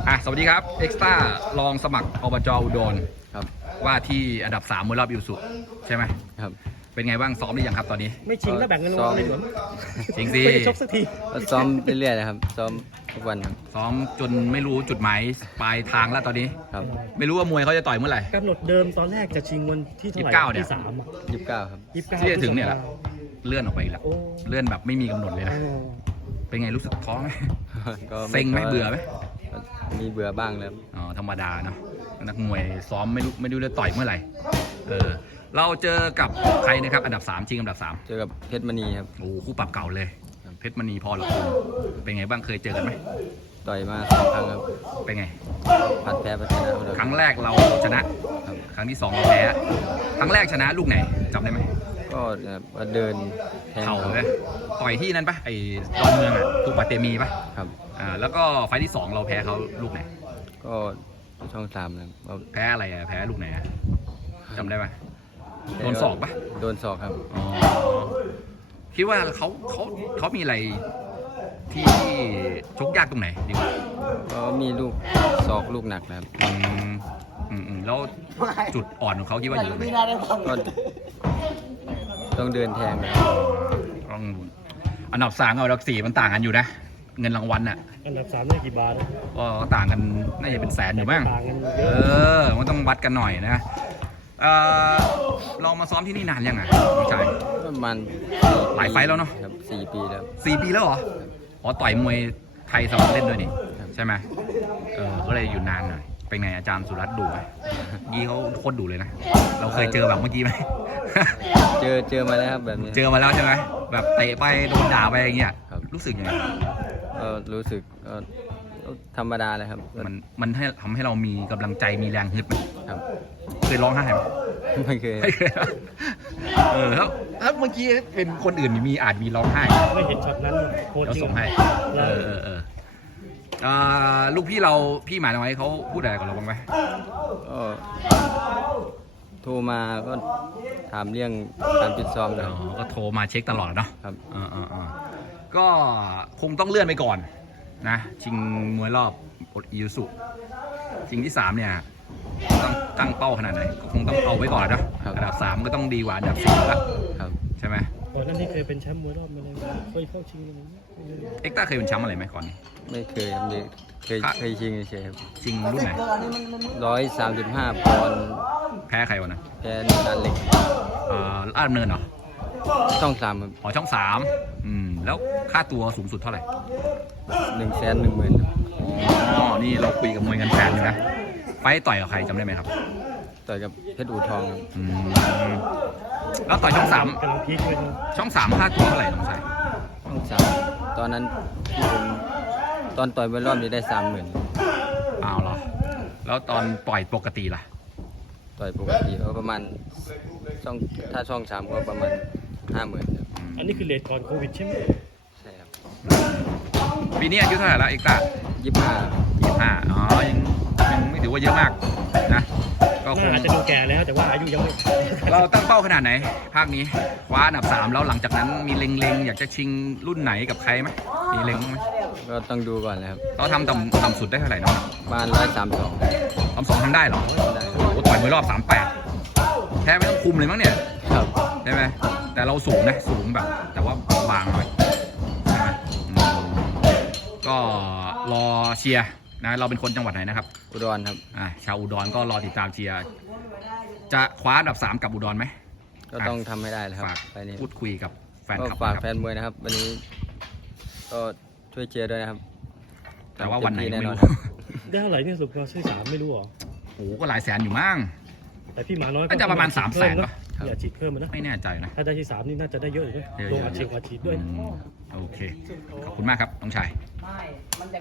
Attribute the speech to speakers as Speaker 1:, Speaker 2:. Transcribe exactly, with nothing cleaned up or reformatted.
Speaker 1: อ่ะสวัสดีครับเอ็กซ์ต้าลองสมัครอบจอุดร
Speaker 2: ครับ
Speaker 1: ว่าที่อันดับสามมวยรอบอิวสุใช่ไหม
Speaker 2: ครับ
Speaker 1: เป็นไงบ้างซ้อมหรือยังครับตอนนี้
Speaker 3: ไม่ชิงแล้วแบ่งเงินรางวัลเลยเหรอ
Speaker 1: จริงสิ
Speaker 3: ไม่ได้ชกสักที
Speaker 2: ก็ซ้อมเรื่อยๆนะครับซ้อมทุกวันครับ
Speaker 1: ซ้อมจนไม่รู้จุดหมายปลายทางแล้วตอนนี้
Speaker 2: ครับ
Speaker 1: ไม่รู้ว่ามวยเขาจะต่อยเมื่อไหร่
Speaker 3: กำหนดเดิมตอนแรกจะชิงวันที่เท่าไหร่
Speaker 1: ยี่สิบเก้าเนี่ย
Speaker 3: ที่สามอะ
Speaker 2: ยี่สิบเก้าครับ
Speaker 3: ยี่สิบเก้า
Speaker 1: ที่จะถึงเนี่ยแหละเลื่อนออกไปอีกแล้ว
Speaker 3: โอ้
Speaker 1: เลื่อนแบบไม่มีกำหนดเลยนะ
Speaker 3: โอ้
Speaker 1: เป็นไงรู้สึกท้อไหม
Speaker 2: ก็
Speaker 1: เซ็งไหมเบื่อไหม
Speaker 2: ก็มีเบื่อบ้างแล้ว
Speaker 1: อ๋อธรรมดาเนาะนักมวยซ้อมไม่รู้ไม่รู้จะต่อยเมื่อไหร่เออเราเจอกับใครนะครับอันดับสามชิงอันดับสาม
Speaker 2: เจอกับเพชรมณีครับ
Speaker 1: โอ้คู่ปรับเก่าเลยเพชรมณีพอหรอเป็นไงบ้างเคยเจอกันไหม
Speaker 2: ต่อยมาสองครั้งครับ
Speaker 1: เป็นไง
Speaker 2: ผัดแพ้พัฒนา
Speaker 1: ครั้งแรกเราชนะครับ ครั้งที่สองเราแพ้ครั้งแรกชนะลูกไหนจำได้ไหม
Speaker 2: ก็แบบว่าเดินแทง
Speaker 1: เข่าเลยต่อยที่นั่นปะไอ้ดอนเมืองอ่ะตูปาเตมีปะ
Speaker 2: ครับ
Speaker 1: อ่าแล้วก็ไฟล์ที่สองเราแพ้เขาลูกไหน
Speaker 2: ก็ช่องสามนะครับก็
Speaker 1: แพ้อะไรอ่ะแพ้ลูกไหนอ่ะจำได้ปะโดนศอกปะ
Speaker 2: โดนศอกครับ
Speaker 1: อ๋อคิดว่าเขาเขาเขามีอะไรที่ชกยากตรงไหนดีกว่า
Speaker 2: ก็มีลูกศอกลูกหนักนะครับ
Speaker 1: อืมอืมอืมแล้วจุดอ่อนของเขาคิดว่าอยู่ตรงไหน
Speaker 2: ก็ต้องเดินแทงนะครับ
Speaker 1: ต้องอันดับสามกับอันดับสี่มันต่างกันอยู่นะ เงินรางวัลน่ะ
Speaker 3: อันดับสามได้กี่บาทอะ
Speaker 1: ก็ต่างกันน่าจะเป็นแสนอยู่บ้าง
Speaker 3: ต่างกันเย
Speaker 1: เอ
Speaker 3: อะ
Speaker 1: อมันต้องวัดกันหน่อยนะเออเรามาซ้อมที่นี่นานยังไงน้องชาย
Speaker 2: ประมาณ
Speaker 1: หลายไฟล์แล้วเนอะ
Speaker 2: ครับสี่ปีแล้ว
Speaker 1: สี่ปีแล้วเหรออ๋อต่อยมวยไทยสมัครเล่นด้วยนี่
Speaker 2: ครับ
Speaker 1: ใช่ไหมเออก็เลยอยู่นานหน่อยเป็นไงอาจารย์สุรัตน์ดุไหมยี่เขาโคตรดุเลยนะ เราเคยเจอแบบเมื่อกี้ไหม
Speaker 2: เจอเจอมาแล้วครับแบบนี้
Speaker 1: เจอมาแล้วใช่ไหมแบบเตะไปโดนด่าไปอย่างเงี้ย
Speaker 2: ครับ
Speaker 1: รู้สึกยังไง
Speaker 2: ก็รู้สึกก็ธรรมดาเลยครับ
Speaker 1: มันมันให้ทำให้เรามีกำลังใจมีแรงฮึดไหม
Speaker 2: ครับ
Speaker 1: เคยร้องไห้ไหม
Speaker 2: ไม่เคย
Speaker 1: ไม่เคยนะเออแล้วถ้าเมื่อกี้เป็นคนอื่นมีอาจมีร้องไห้
Speaker 3: ไม่เห็นช็อตนั้นโคตร
Speaker 1: เดี๋ยว
Speaker 3: จริง
Speaker 1: ส่งให้เออเออเอออ่าลูกพี่เราพี่หมาน้อยเขาพูดอะไรกับเราบ้างไหม
Speaker 2: ก็โทรมาก็ถามเรื่องการฟิตซ้อมเลย
Speaker 1: อ๋อก็โทรมาเช็คตลอดเนาะ
Speaker 2: ครับ
Speaker 1: อ่าอ่าอ่าก็คงต้องเลื่อนไปก่อนนะชิงมวยรอบอิยูสุชิงที่สามเนี่ยต้องตั้งเป้าขนาดไหนคงต้องเอาไว้ก่อนนะอันดับสามก็ต้องดีกว่าอันดับสี่แล้ว
Speaker 2: ครับ
Speaker 1: ใช่ไหม
Speaker 3: ก่อนหน้านี้เคยเป็นแชมป์มวยรอบมาเลยเคยเข้าชิงเลยไหมไม่เลย
Speaker 1: เอ็กต้าเคยเป็นแชมป์อะไรไหมก่อนนี้
Speaker 2: ไม่เคยครับมีเคย
Speaker 1: ครับ
Speaker 2: เคยชิงเฉยๆครับ
Speaker 1: ชิงรุ่นไหน
Speaker 2: ร้อยสามสิบห้าปอนด์
Speaker 1: แพ้ใครวะนะ
Speaker 2: แพ้นันเหล็ก
Speaker 1: เอ่อลาดดำเนินเหรอ
Speaker 2: ช่องสามครับ
Speaker 1: อ๋อช่องสามอืมแล้วค่าตัวสูงสุดเท่าไหร่
Speaker 2: หนึ่งแสนหนึ่งหมื่น
Speaker 1: อ๋อนี่เราคุยกับมวยเงินแสนอยู่นะไปต่อยกับใครจำได้ไหมครับ
Speaker 2: ต่อยกับเพชรอู่ทองครับ
Speaker 1: อืมแล้วต่อยช่องสาม
Speaker 3: กำลังพีคเลยนะ
Speaker 1: ช่องสามค่าตัวเท่าไหร่น้องชาย
Speaker 2: ช่องสามตอนนั้นที่ผมตอนต่อยไปรอบนี้ได้สามหมื่น
Speaker 1: อ้าวเหรอแล้วตอนต่อยปกติล่ะ
Speaker 2: ต่อยปกติก็ประมาณช่องถ้าช่องสามก็ประมาณห้าหมื่นครับ
Speaker 3: อันนี้คือเลทก่อนโควิดใช่ไหม
Speaker 2: ใช่ครับ
Speaker 1: ปีนี้อายุเท่าไหร่แล้วเอ็กต้า
Speaker 2: ยี่สิบห้า
Speaker 1: ยี่สิบห้าอ๋อยังยังไม่ถือว่าเยอะมากนะก็คง
Speaker 3: น่าอาจจะดูแก่แล้วแต่ว่าอายุยังไม่
Speaker 1: เราตั้งเป้าขนาดไหน ภาคนี้คว้าอันดับสามแล้วหลังจากนั้นมีเล็งๆ อยากจะชิงรุ่นไหนกับใครไหมมีเล็งบ้างไหม
Speaker 2: ก็ต้องดูก่อนนะครับ
Speaker 1: เราทำต่ำต่ำสุดได้เท่าไหร่เนาะ
Speaker 2: ประมาณร้อยสามสอง
Speaker 1: ทำสองทำได้เหรอ
Speaker 2: ได้ค
Speaker 1: โอ้โหต่อยมวยรอบสามแปดแพ้ไม่ต้องคุมเลยมั้งเนี่ย
Speaker 2: รับ
Speaker 1: ใช่ไหมแต่เราสูงนะสูงแบบ แต่ว่าบางหน่อยใช่ไหมอืมก็รอเชียร์นะเราเป็นคนจังหวัดไหนนะครับ
Speaker 2: อุดรครับ
Speaker 1: อ่าชาวอุดรก็รอติดตามเชียร์จะคว้าอันดับสามกับอุดรไหม
Speaker 2: ก็ต้องทำให้ได้นะครับ
Speaker 1: ฝาก
Speaker 2: ไปนี้
Speaker 1: พูดคุยกับแฟน
Speaker 2: ก็
Speaker 1: คลับ
Speaker 2: ฝาก
Speaker 1: นะครับ
Speaker 2: แฟนมวยนะครับ วันนี้ ก็ช่วยเชียร์ด้วยนะครับ
Speaker 1: แต่ว่าวันไหน
Speaker 2: เต็มที่
Speaker 1: ไม่
Speaker 2: แน่นอ
Speaker 1: รู้
Speaker 2: นครับ
Speaker 3: ได้เท่าไหร่เนี่ยสรุปเราซื้อสามไม่รู้เหรอ
Speaker 1: โอ้โหก็หลายแสนอยู่มั้ง
Speaker 3: แต่พี่หมาน้อย
Speaker 1: น่าจะประมาณสามแสน
Speaker 3: เพิ่
Speaker 1: ปะ
Speaker 3: นะอย่าฉีดเพิ่มมันนะ
Speaker 1: ไม่แน่ใจนะ
Speaker 3: ถ้าได้ที่สามนี่น่าจะได้เยอะอยู่นะ
Speaker 1: เยอะๆ
Speaker 3: ลงอัดฉีดอัดฉีดด้วย
Speaker 1: อืมโอเค ขอบคุณมากครับน้องชาย